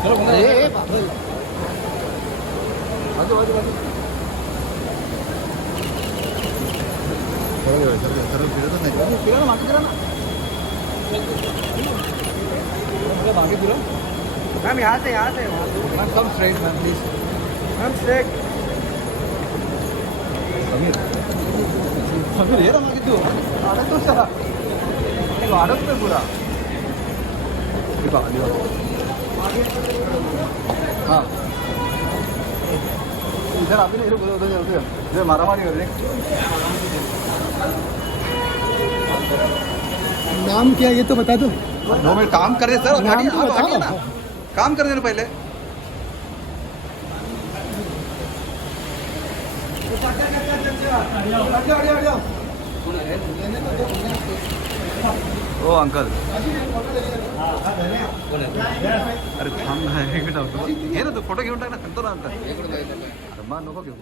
अरे बाजू बाजू बाजू फिरतच नाही फिरा ना मागे फिरा ना मागे फिरा मैम यहाँ से ma'am come straight ma'am please ma'am straight Sameer Sameer ये ना मागे तू अडकतो सर अडकतोय पुरा हाँ इधर आप ही उधर मारामारी कर रहे नाम क्या ये तो बता दो 2 मिनट काम कर रहे सर गाड़ी आप आगे ना काम कर देना पहले ओ अंकल अरे थांब ना एक मिनिट हे ना तू फोटो घेऊन टाक ना सांगतो ना अंकल अरे मा नको घेऊ